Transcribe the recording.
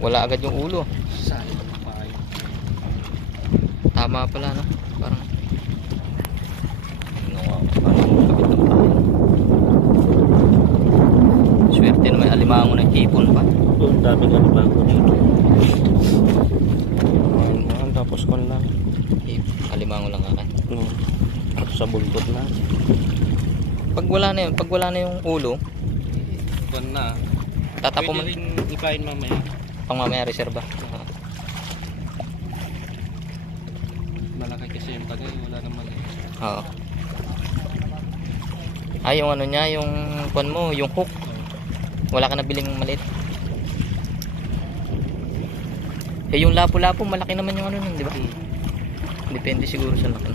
Wala agad yung ulo. Sayang pa kayo. Tama pala, no? Parang swerte na may alimango ng hipon pa. Ang daming alimango dito. Tapos kon lang. Alimango lang kaka. Sa bundok na. Pag wala na yun, pag wala na yung ulo, Buwan na. tatapo mo Pwede rin ipain mamaya. pang mamaya reserba. Malaki kasi yung tagay. Wala naman eh. Oo. Ah, yung ano niya, yung kon mo, yung hook. Wala ka na biling maliit. Eh yung lapu-lapu, malaki naman yung ano nun, di ba? Depende siguro sa laki.